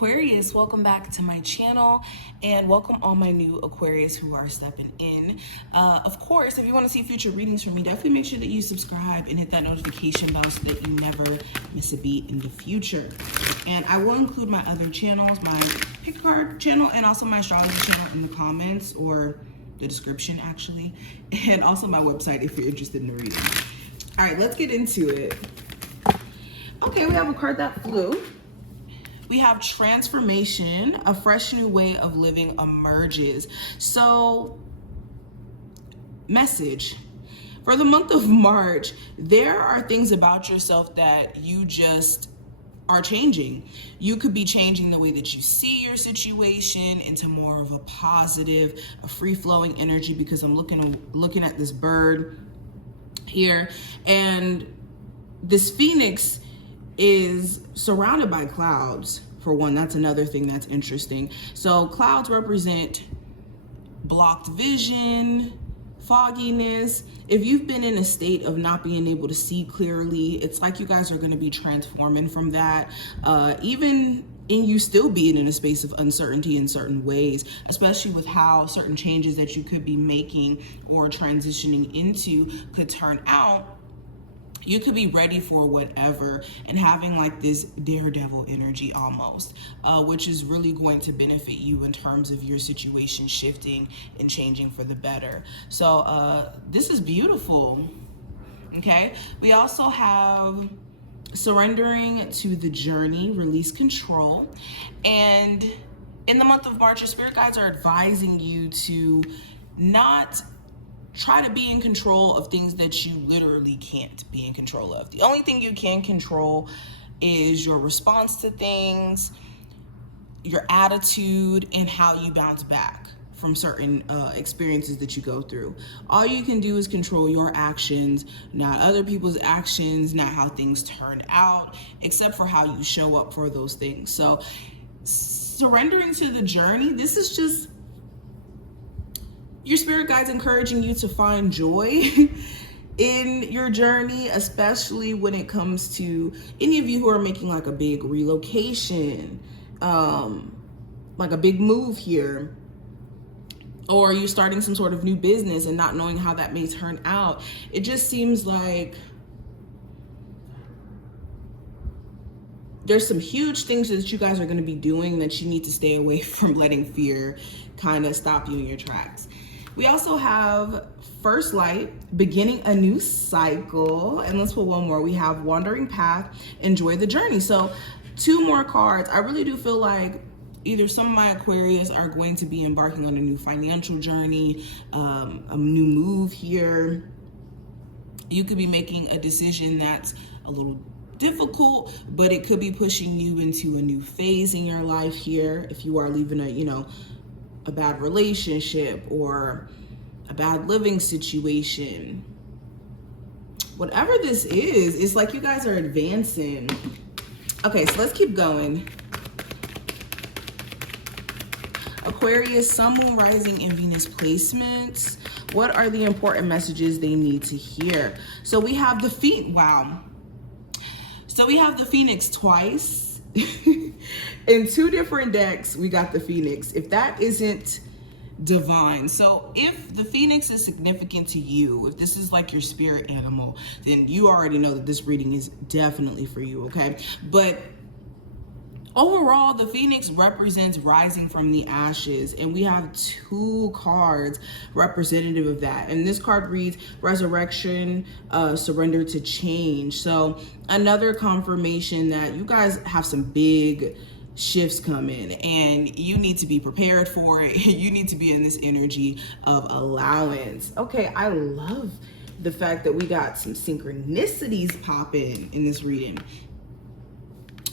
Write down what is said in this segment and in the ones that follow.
Aquarius, welcome back to my channel and welcome all my new Aquarius who are stepping in. Of course, if you want to see future readings from me, definitely make sure that you subscribe and hit that notification bell so that you never miss a beat in the future. And I will include my other channels, my pick a card channel and also my astrology channel in the comments or the description actually, and also my website if you're interested in the reading. All right, let's get into it. Okay, we have a card that flew. We have transformation, a fresh new way of living emerges. So, message. For the month of March, there are things about yourself that you just are changing. You could be changing the way that you see your situation into more of a positive, a free-flowing energy, because I'm looking at this bird here, and this phoenix is surrounded by clouds. For one, that's another thing that's interesting. So clouds represent blocked vision, fogginess. If you've been in a state of not being able to see clearly, it's like you guys are going to be transforming from that. Even in you still being in a space of uncertainty in certain ways, especially with how certain changes that you could be making or transitioning into could turn out. You could be ready for whatever and having like this daredevil energy almost, which is really going to benefit you in terms of your situation shifting and changing for the better. So this is beautiful. Okay, we also have surrendering to the journey, release control. And in the month of March, your spirit guides are advising you to not try to be in control of things that you literally can't be in control of. The only thing you can control is your response to things, your attitude, and how you bounce back from certain experiences that you go through. All you can do is control your actions, not other people's actions, not how things turn out, except for how you show up for those things. So surrendering to the journey, this is just your spirit guides encouraging you to find joy in your journey, especially when it comes to any of you who are making like a big relocation, like a big move here, or you're starting some sort of new business and not knowing how that may turn out. It just seems like there's some huge things that you guys are going to be doing that you need to stay away from letting fear kind of stop you in your tracks. We also have first light, beginning a new cycle. And let's put one more. We have wandering path, enjoy the journey. So 2 more cards. I really do feel like either some of my Aquarius are going to be embarking on a new financial journey, a new move here. You could be making a decision that's a little difficult, but it could be pushing you into a new phase in your life here. If you are leaving a bad relationship or a bad living situation, whatever this is, it's like you guys are advancing. Okay, so let's keep going. Aquarius, Sun, Moon, Rising, and Venus placements. What are the important messages they need to hear? So we have the wow. So we have the Phoenix twice. In 2 different decks, we got the Phoenix. If that isn't divine. So if the Phoenix is significant to you, if this is like your spirit animal, then you already know that this reading is definitely for you, okay? But overall, the Phoenix represents rising from the ashes, and we have 2 cards representative of that. And this card reads resurrection, surrender to change. So another confirmation that you guys have some big shifts coming and you need to be prepared for it. You need to be in this energy of allowance. Okay, I love the fact that we got some synchronicities popping in this reading.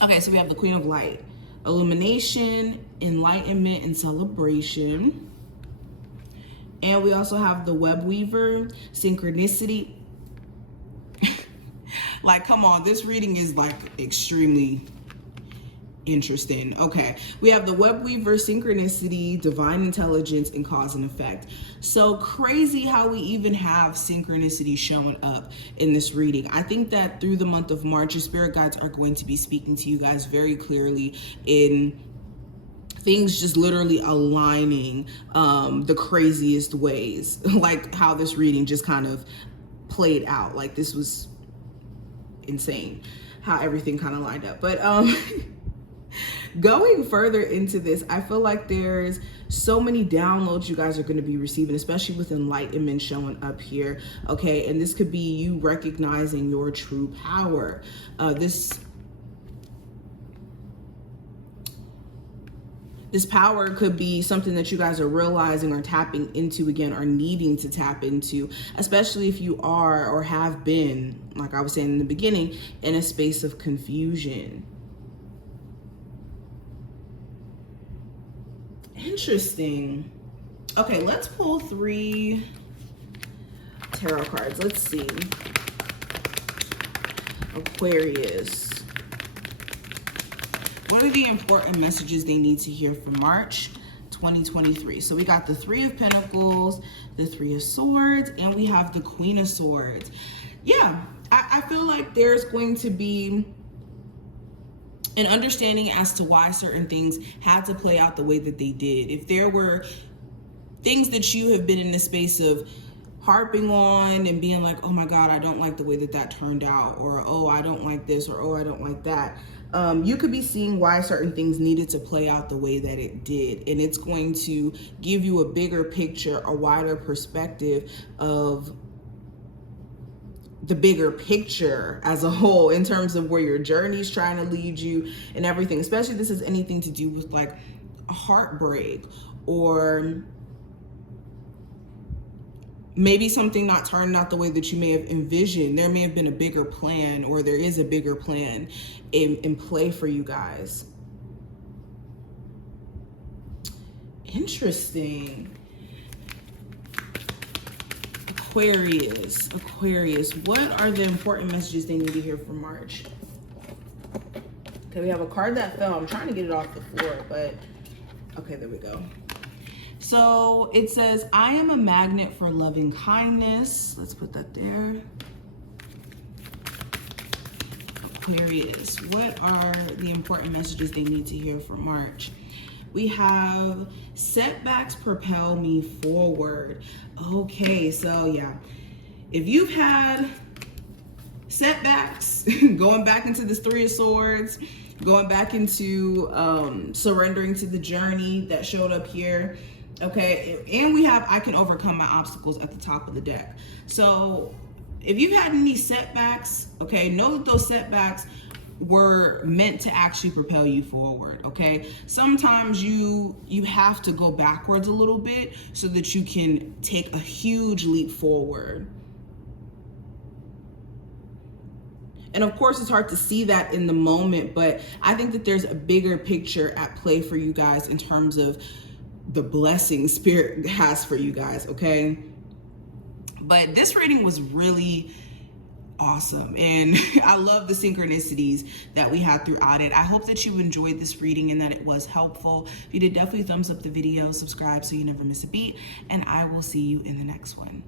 Okay, so we have the Queen of Light, illumination, enlightenment, and celebration. And we also have the Web Weaver, synchronicity. Like, come on, this reading is like extremely interesting. Okay, we have the Web Weaver, synchronicity, divine intelligence, and cause and effect. So crazy how we even have synchronicity showing up in this reading. I think that through the month of March, your spirit guides are going to be speaking to you guys very clearly in things just literally aligning the craziest ways, like how this reading just kind of played out. Like this was insane how everything kind of lined up. But going further into this, I feel like there's so many downloads you guys are going to be receiving, especially with enlightenment showing up here. Okay, and this could be you recognizing your true power. This power could be something that you guys are realizing or tapping into again, or needing to tap into, especially if you are or have been, like I was saying in the beginning, in a space of confusion. Interesting. Okay, let's pull 3 tarot cards. Let's see. Aquarius. What are the important messages they need to hear for March 2023? So we got the 3 of Pentacles, the 3 of Swords, and we have the Queen of Swords. Yeah, I feel like there's going to be an understanding as to why certain things had to play out the way that they did. If there were things that you have been in the space of harping on and being like, oh my God, I don't like the way that that turned out, or oh, I don't like this, or oh, I don't like that. You could be seeing why certain things needed to play out the way that it did. And it's going to give you a bigger picture, a wider perspective of the bigger picture as a whole, in terms of where your journey's trying to lead you and everything. Especially if this has anything to do with like a heartbreak, or maybe something not turning out the way that you may have envisioned. There may have been a bigger plan, or there is a bigger plan in play for you guys. Interesting. Aquarius, what are the important messages they need to hear for March? Okay, we have a card that fell. I'm trying to get it off the floor, but okay, there we go. So it says, I am a magnet for loving kindness. Let's put that there. Aquarius, what are the important messages they need to hear for March? We have setbacks propel me forward. Okay, so yeah, if you've had setbacks, going back into this 3 of Swords, going back into surrendering to the journey that showed up here, okay, and we have I can overcome my obstacles at the top of the deck. So if you've had any setbacks, okay, know that those setbacks were meant to actually propel you forward. Okay, sometimes you have to go backwards a little bit so that you can take a huge leap forward. And of course, it's hard to see that in the moment, but I think that there's a bigger picture at play for you guys in terms of the blessing Spirit has for you guys, okay? But this reading was really awesome, and I love the synchronicities that we had throughout it. I hope that you enjoyed this reading and that it was helpful. If you did, definitely thumbs up the video, subscribe so you never miss a beat, and I will see you in the next one.